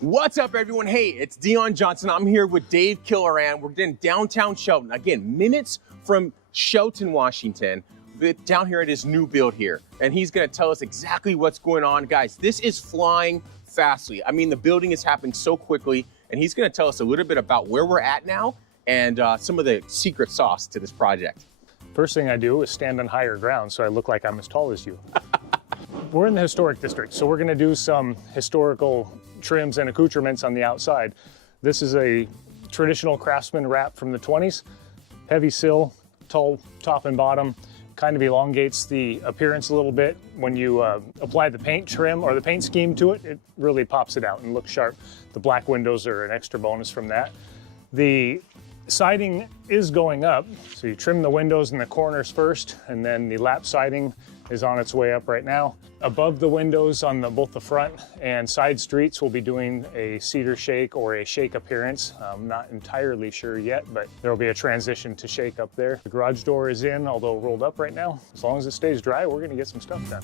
What's up, everyone? Hey, it's Dion Johnson. I'm here with Dave Killeran. We're in downtown Shelton. Again, minutes from Shelton, Washington, but down here at his new build here. And he's gonna tell us exactly what's going on. Guys, this is flying fastly. I mean, the building is happening so quickly, and he's gonna tell us a little bit about where we're at now and some of the secret sauce to this project. First thing I do is stand on higher ground so I look like I'm as tall as you. We're in the historic district, so we're gonna do some historical trims and accoutrements on the outside. This is a traditional craftsman wrap from the 20s. Heavy sill, tall top and bottom, kind of elongates the appearance a little bit. When you apply the paint trim or the paint scheme to it, it really pops it out and looks sharp. The black windows are an extra bonus from that. The siding is going up, so you trim the windows and the corners first, and then the lap siding is on its way up right now. Above the windows on both the front and side streets, we'll be doing a cedar shake or a shake appearance. I'm not entirely sure yet, but there will be a transition to shake up there. The garage door is in, although rolled up right now. As long as it stays dry, we're gonna get some stuff done.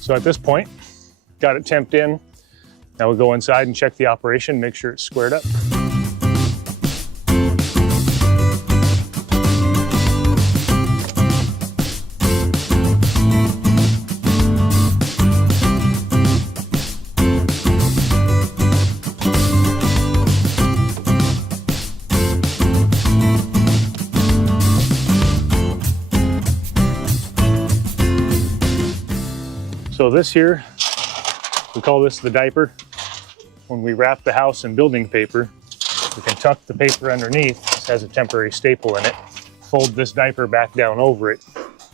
So at this point, got it temped in. Now we'll go inside and check the operation, make sure it's squared up. So this here, we call this the diaper. When we wrap the house in building paper, we can tuck the paper underneath. This has a temporary staple in it. Fold this diaper back down over it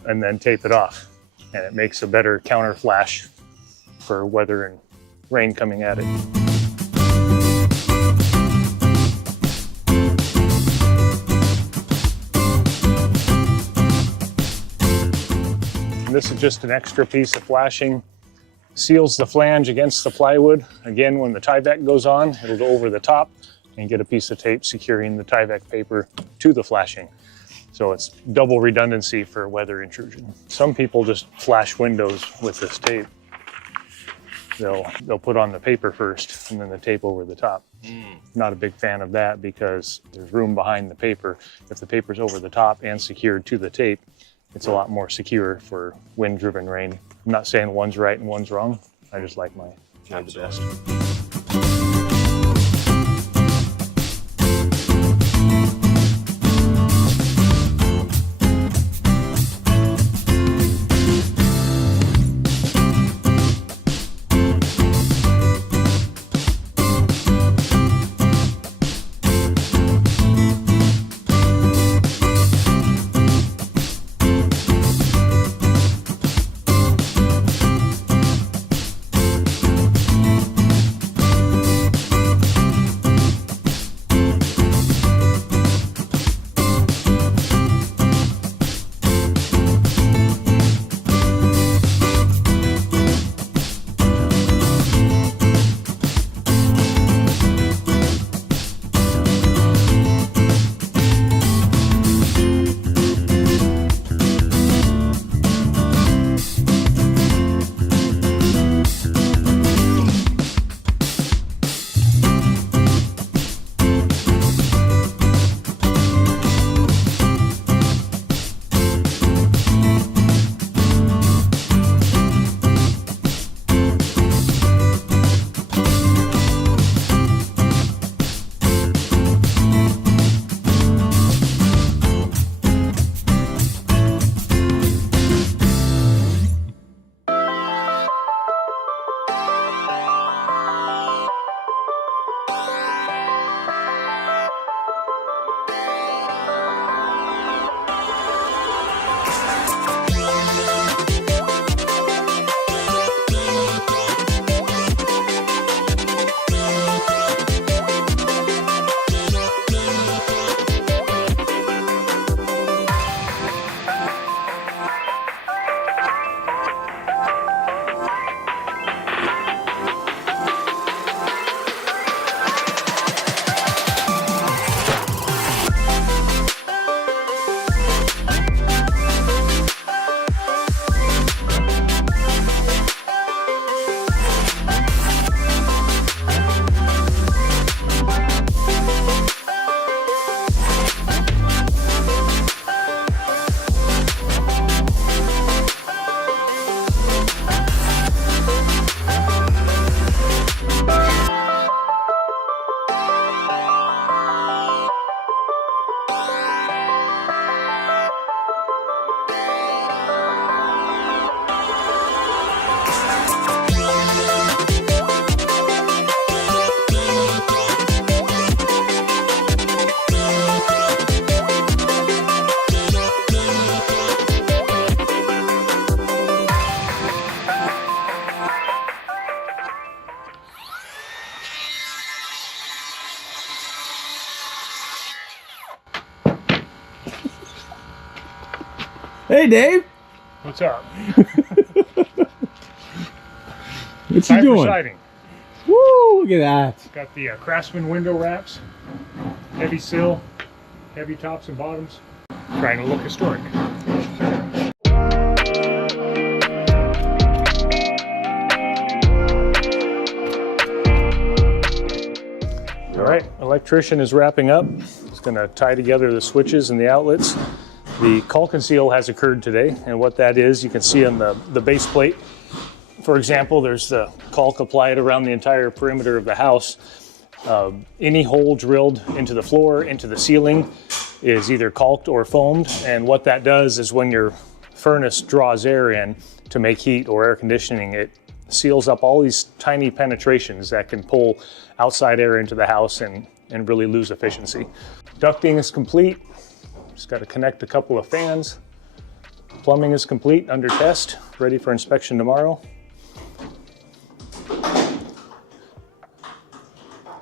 and then tape it off. And it makes a better counter flash for weather and rain coming at it. And this is just an extra piece of flashing. Seals the flange against the plywood. Again, when the Tyvek goes on, it'll go over the top and get a piece of tape securing the Tyvek paper to the flashing. So it's double redundancy for weather intrusion. Some people just flash windows with this tape. They'll put on the paper first and then the tape over the top. Not a big fan of that because there's room behind the paper. If the paper's over the top and secured to the tape, it's a lot more secure for wind-driven rain. I'm not saying one's right and one's wrong. I just like mine the best. Hey, Dave. What's up? What Time you doing? for siding. Woo! Look at that. Got the Craftsman window wraps, heavy sill, heavy tops and bottoms. Trying to look historic. All right, electrician is wrapping up. He's going to tie together the switches and the outlets. The caulk and seal has occurred today, and what that is, you can see on the base plate. For example, there's the caulk applied around the entire perimeter of the house. Any hole drilled into the floor, into the ceiling, is either caulked or foamed, and what that does is when your furnace draws air in to make heat or air conditioning, it seals up all these tiny penetrations that can pull outside air into the house and really lose efficiency. Ducting is complete. Just got to connect a couple of fans. Plumbing is complete, under test, ready for inspection tomorrow.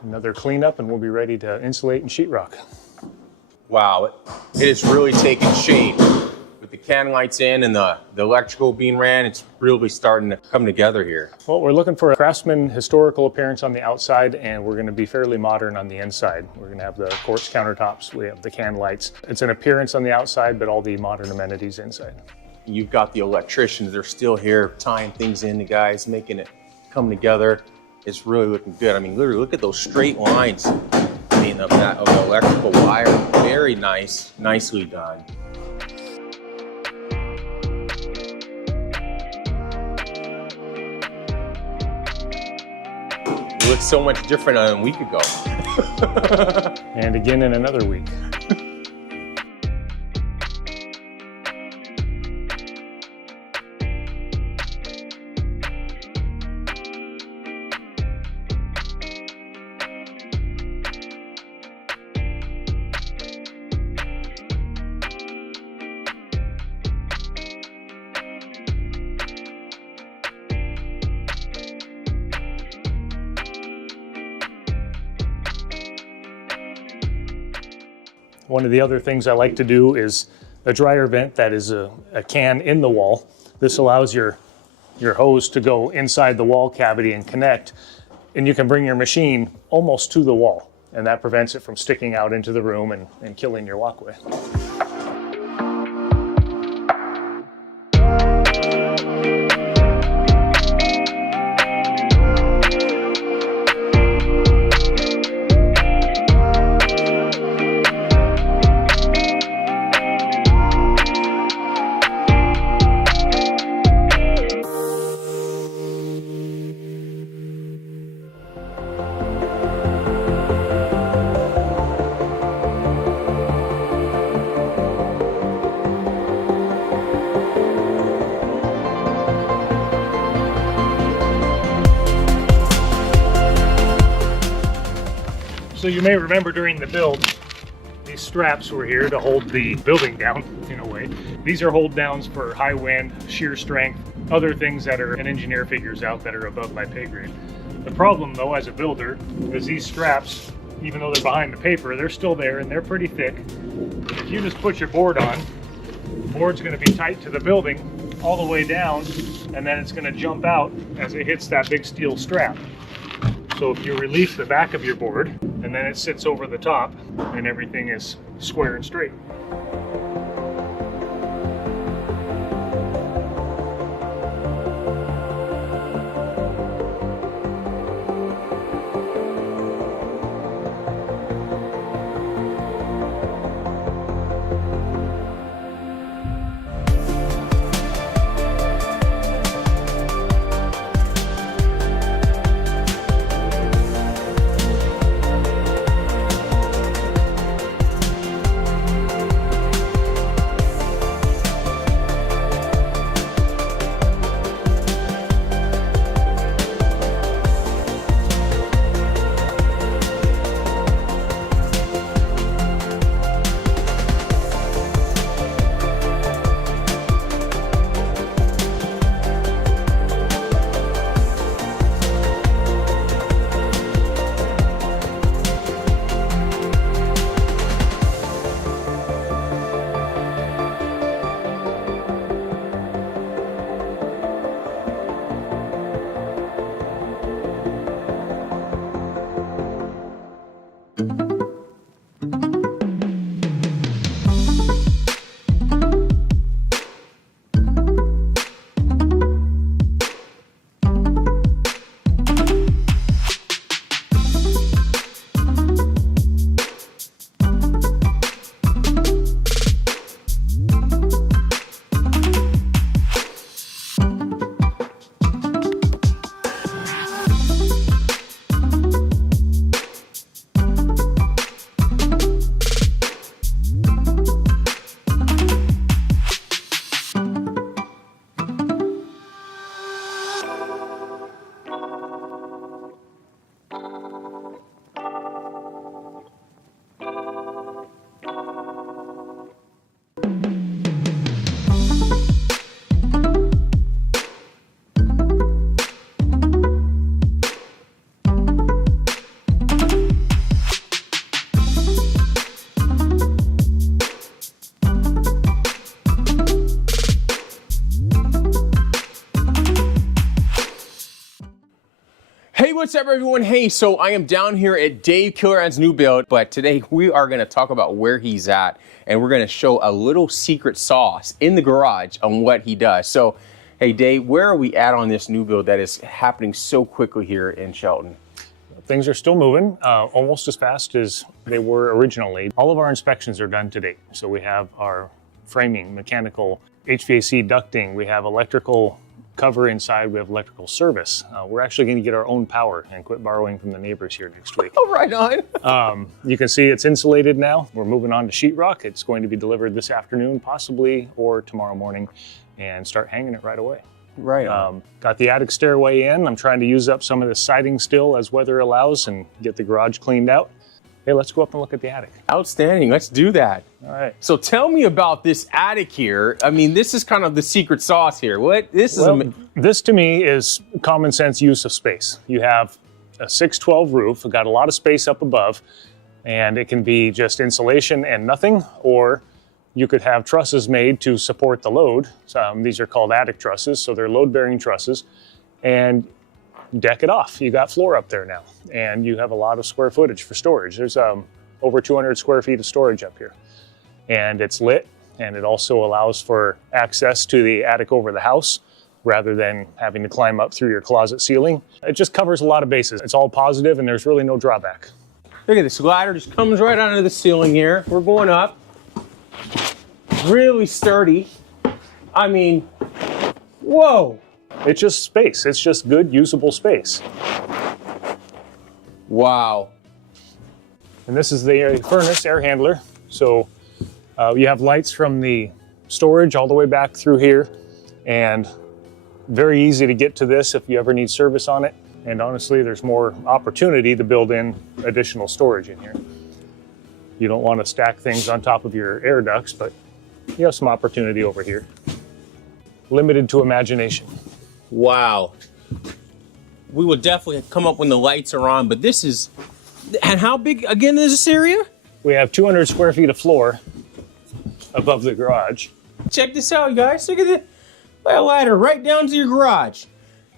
Another cleanup and we'll be ready to insulate and sheetrock. Wow, it is really taking shape. With the can lights in and the electrical being ran, it's really starting to come together here. Well, we're looking for a Craftsman historical appearance on the outside, and we're going to be fairly modern on the inside. We're going to have the quartz countertops, we have the can lights. It's an appearance on the outside, but all the modern amenities inside. You've got the electricians, they're still here tying things in, the guys making it come together. It's really looking good. I mean, literally look at those straight lines. I mean, of the electrical wire, very nice, nicely done. It looks so much different than a week ago. And again in another week. One of the other things I like to do is a dryer vent that is a can in the wall. This allows your hose to go inside the wall cavity and connect, and you can bring your machine almost to the wall, and that prevents it from sticking out into the room and killing your walkway. So you may remember during the build, these straps were here to hold the building down in a way. These are hold downs for high wind, shear strength, other things that an engineer figures out that are above my pay grade. The problem though, as a builder, is these straps, even though they're behind the paper, they're still there and they're pretty thick. If you just put your board on, the board's going to be tight to the building all the way down, and then it's going to jump out as it hits that big steel strap. So if you release the back of your board, and then it sits over the top, and everything is square and straight. What's up, everyone? Hey, so I am down here at Dave Killoran's new build, but today we are going to talk about where he's at, and we're going to show a little secret sauce in the garage on what he does. So, hey, Dave, where are we at on this new build that is happening so quickly here in Shelton? Things are still moving, almost as fast as they were originally. All of our inspections are done to date. So we have our framing, mechanical, HVAC ducting, we have electrical cover inside, we have electrical service. We're actually going to get our own power and quit borrowing from the neighbors here next week. Oh, right on. You can see it's insulated now. We're moving on to sheetrock. It's going to be delivered this afternoon, possibly, or tomorrow morning, and start hanging it right away. Right on. Got the attic stairway in. I'm trying to use up some of the siding still as weather allows and get the garage cleaned out. Hey, let's go up and look at the attic. Outstanding. Let's do that. All right. So tell me about this attic here. I mean, this is kind of the secret sauce here. What? This is this to me is common sense use of space. You have a 612 roof, got a lot of space up above, and it can be just insulation and nothing, or you could have trusses made to support the load. These are called attic trusses, so they're load-bearing trusses, and deck it off. You got floor up there now, and you have a lot of square footage for storage. There's over 200 square feet of storage up here, and it's lit, and it also allows for access to the attic over the house rather than having to climb up through your closet ceiling. It just covers a lot of bases. It's all positive, and there's really no drawback. Look at this ladder, just comes right onto the ceiling here. We're going up. Really sturdy. I mean, whoa. It's just space. It's just good, usable space. Wow. And this is the furnace air handler. So you have lights from the storage all the way back through here, and very easy to get to this if you ever need service on it. And honestly, there's more opportunity to build in additional storage in here. You don't want to stack things on top of your air ducts, but you have some opportunity over here. Limited to imagination. Wow. We will definitely come up when the lights are on, but this is, and how big again is this area? We have 200 square feet of floor above the garage. Check this out, you guys. Look at that ladder right down to your garage.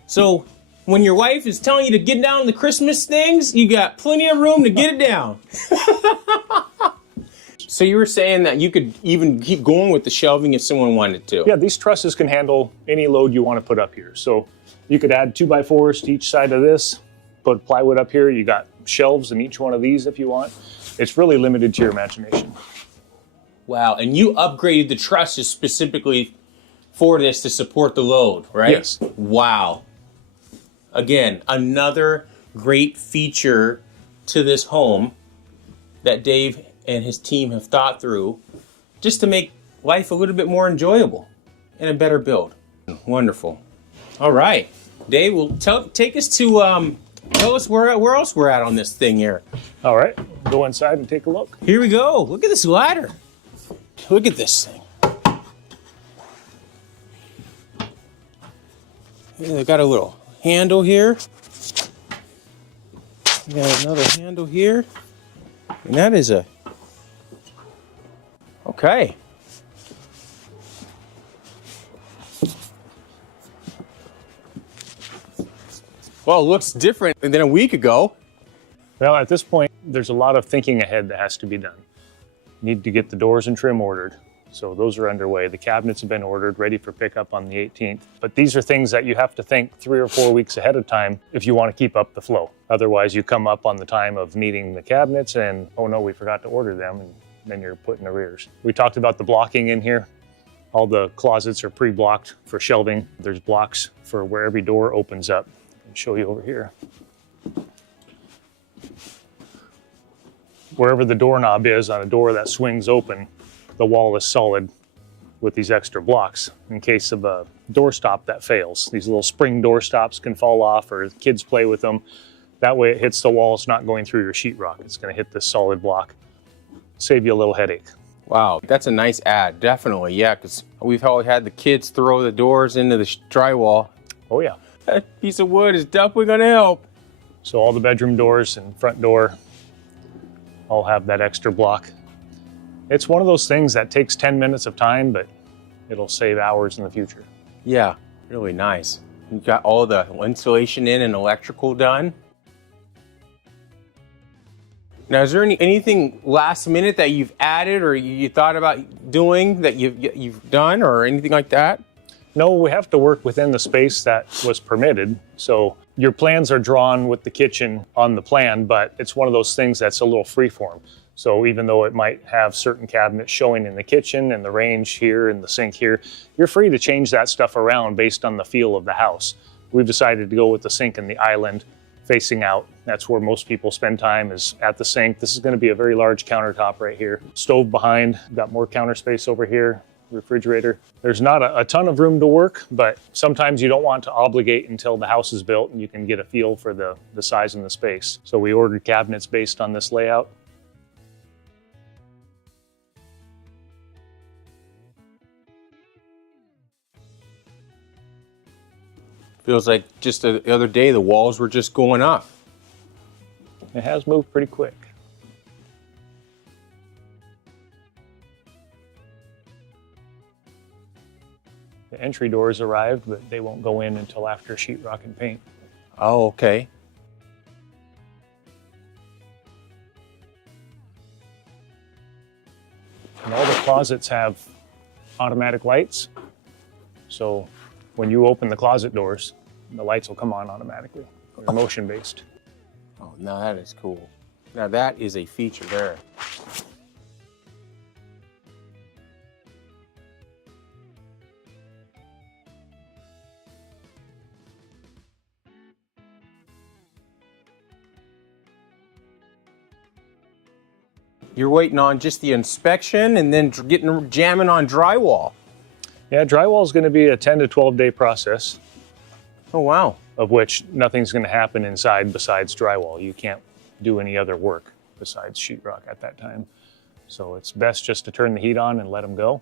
So when your wife is telling you to get down the Christmas things, you got plenty of room to get it down. So you were saying that you could even keep going with the shelving if someone wanted to? Yeah, these trusses can handle any load you want to put up here. So you could add 2x4s to each side of this, put plywood up here. You got shelves in each one of these if you want. It's really limited to your imagination. Wow, and you upgraded the trusses specifically for this to support the load, right? Yes. Wow. Again, another great feature to this home that Dave and his team have thought through just to make life a little bit more enjoyable and a better build. Wonderful. All right, Dave, well, take us to, tell us where else we're at on this thing here. All right, go inside and take a look. Here we go. Look at this ladder. Look at this thing. Yeah, they got a little handle here. We got another handle here. And that is a, okay. Well, it looks different than a week ago. Well, at this point, there's a lot of thinking ahead that has to be done. Need to get the doors and trim ordered. So those are underway. The cabinets have been ordered, ready for pickup on the 18th. But these are things that you have to think 3 or 4 weeks ahead of time if you want to keep up the flow. Otherwise, you come up on the time of needing the cabinets and, oh no, we forgot to order them, and then you're put in arrears. We talked about the blocking in here. All the closets are pre-blocked for shelving. There's blocks for where every door opens up. I'll show you over here. Wherever the doorknob is on a door that swings open, the wall is solid with these extra blocks in case of a doorstop that fails. These little spring door stops can fall off, or kids play with them. That way it hits the wall, it's not going through your sheetrock. It's going to hit this solid block. Save you a little headache. Wow, that's a nice ad, definitely, yeah, because we've all had the kids throw the doors into the drywall. Oh yeah. That piece of wood is definitely going to help. So all the bedroom doors and front door all have that extra block. It's one of those things that takes 10 minutes of time, but it'll save hours in the future. Yeah, really nice. You got all the insulation in and electrical done. Now, is there anything last minute that you've added or you thought about doing that you've done or anything like that? No, we have to work within the space that was permitted. So your plans are drawn with the kitchen on the plan, but it's one of those things that's a little freeform. So even though it might have certain cabinets showing in the kitchen and the range here and the sink here, you're free to change that stuff around based on the feel of the house. We've decided to go with the sink and the island facing out. That's where most people spend time, is at the sink. This is going to be a very large countertop right here. Stove behind, got more counter space over here. Refrigerator. There's not a ton of room to work, but sometimes you don't want to obligate until the house is built and you can get a feel for the size and the space. So we ordered cabinets based on this layout. Feels like just the other day the walls were just going up. It has moved pretty quick. The entry doors arrived, but they won't go in until after sheetrock and paint. Oh, okay. And all the closets have automatic lights. So when you open the closet doors, the lights will come on automatically. They're motion-based. Oh, now that is cool. Now that is a feature there. You're waiting on just the inspection and then jamming on drywall. Yeah, drywall is going to be a 10 to 12 day process. Oh, wow. Of which nothing's going to happen inside besides drywall. You can't do any other work besides sheetrock at that time. So it's best just to turn the heat on and let them go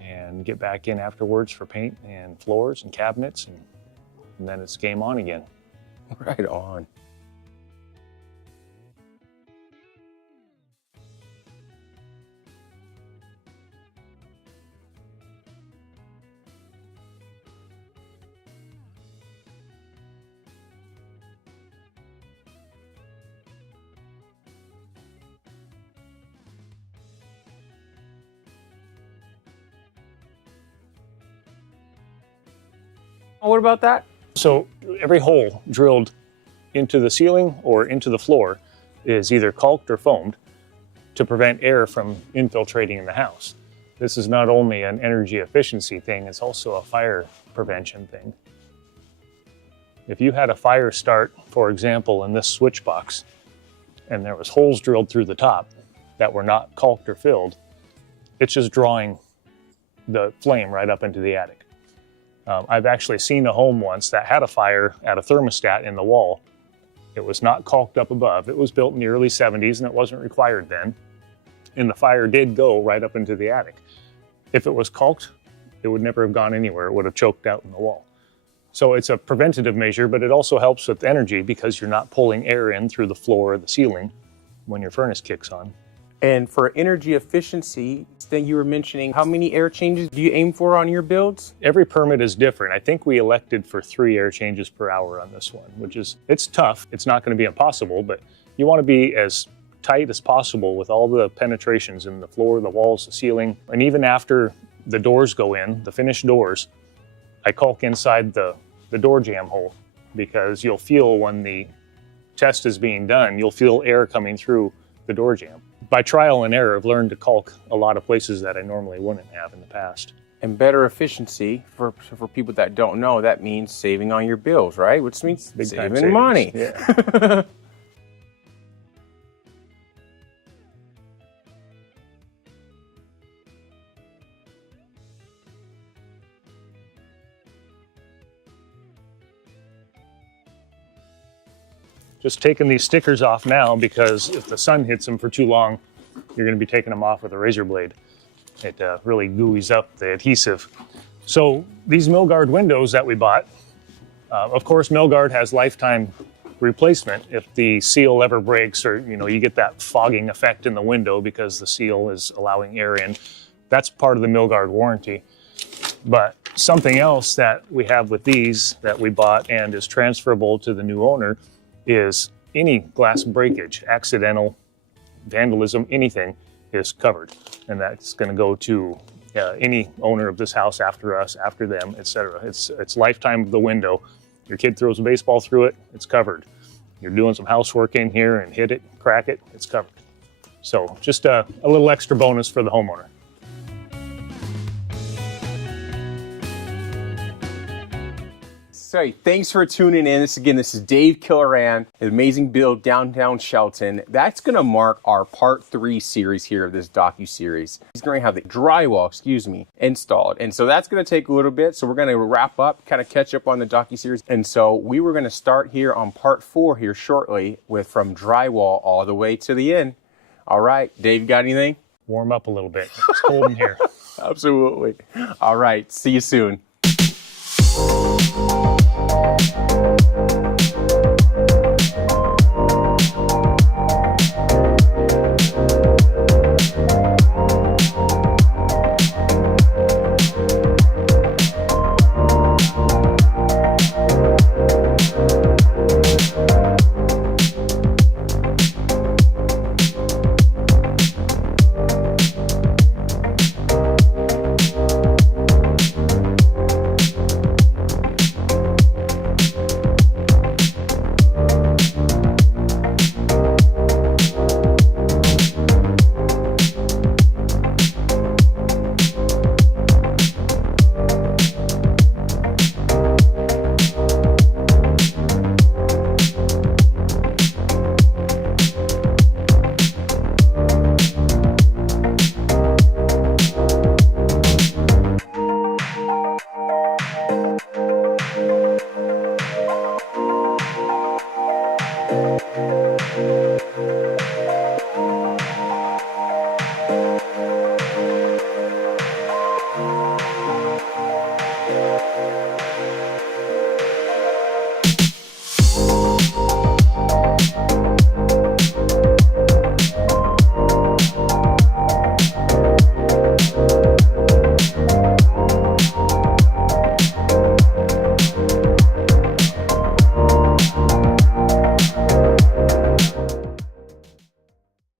and get back in afterwards for paint and floors and cabinets, and then it's game on again. Right on. What about that? So every hole drilled into the ceiling or into the floor is either caulked or foamed to prevent air from infiltrating in the house. This is not only an energy efficiency thing, it's also a fire prevention thing. If you had a fire start, for example, in this switch box, and there was holes drilled through the top that were not caulked or filled, it's just drawing the flame right up into the attic. I've actually seen a home once that had a fire at a thermostat in the wall. It was not caulked up above. It was built in the early 70s and it wasn't required then. And the fire did go right up into the attic. If it was caulked, it would never have gone anywhere. It would have choked out in the wall. So it's a preventative measure, but it also helps with energy because you're not pulling air in through the floor or the ceiling when your furnace kicks on. And for energy efficiency, then you were mentioning how many air changes do you aim for on your builds? Every permit is different. I think we elected for 3 air changes per hour on this one, which is, it's tough. It's not going to be impossible, but you want to be as tight as possible with all the penetrations in the floor, the walls, the ceiling. And even after the doors go in, the finished doors, I caulk inside the door jamb hole because you'll feel when the test is being done, you'll feel air coming through the door jamb. By trial and error, I've learned to caulk a lot of places that I normally wouldn't have in the past. And better efficiency, for people that don't know, that means saving on your bills, right? Which means Big time saving money. Yeah. Just taking these stickers off now because if the sun hits them for too long, you're going to be taking them off with a razor blade. It really gooeys up the adhesive. So these Milgard windows that we bought, of course Milgard has lifetime replacement if the seal ever breaks or you get that fogging effect in the window because the seal is allowing air in. That's part of the Milgard warranty. But something else that we have with these that we bought and is transferable to the new owner is any glass breakage, accidental vandalism, anything is covered. And that's going to go to any owner of this house after us, after them, etc. It's lifetime of the window. Your kid throws a baseball through it, it's covered. You're doing some housework in here and hit it, crack it, it's covered. So just a little extra bonus for the homeowner. So thanks for tuning in. This is Dave Killeran, an amazing build downtown Shelton. That's gonna mark our part 3 series here of this docu-series. He's gonna have the drywall, installed. And so that's gonna take a little bit. So we're gonna wrap up, kind of catch up on the docu-series. And so we were gonna start here on part 4 here shortly with from drywall all the way to the end. All right, Dave, got anything? Warm up a little bit, it's cold in here. Absolutely. All right, see you soon.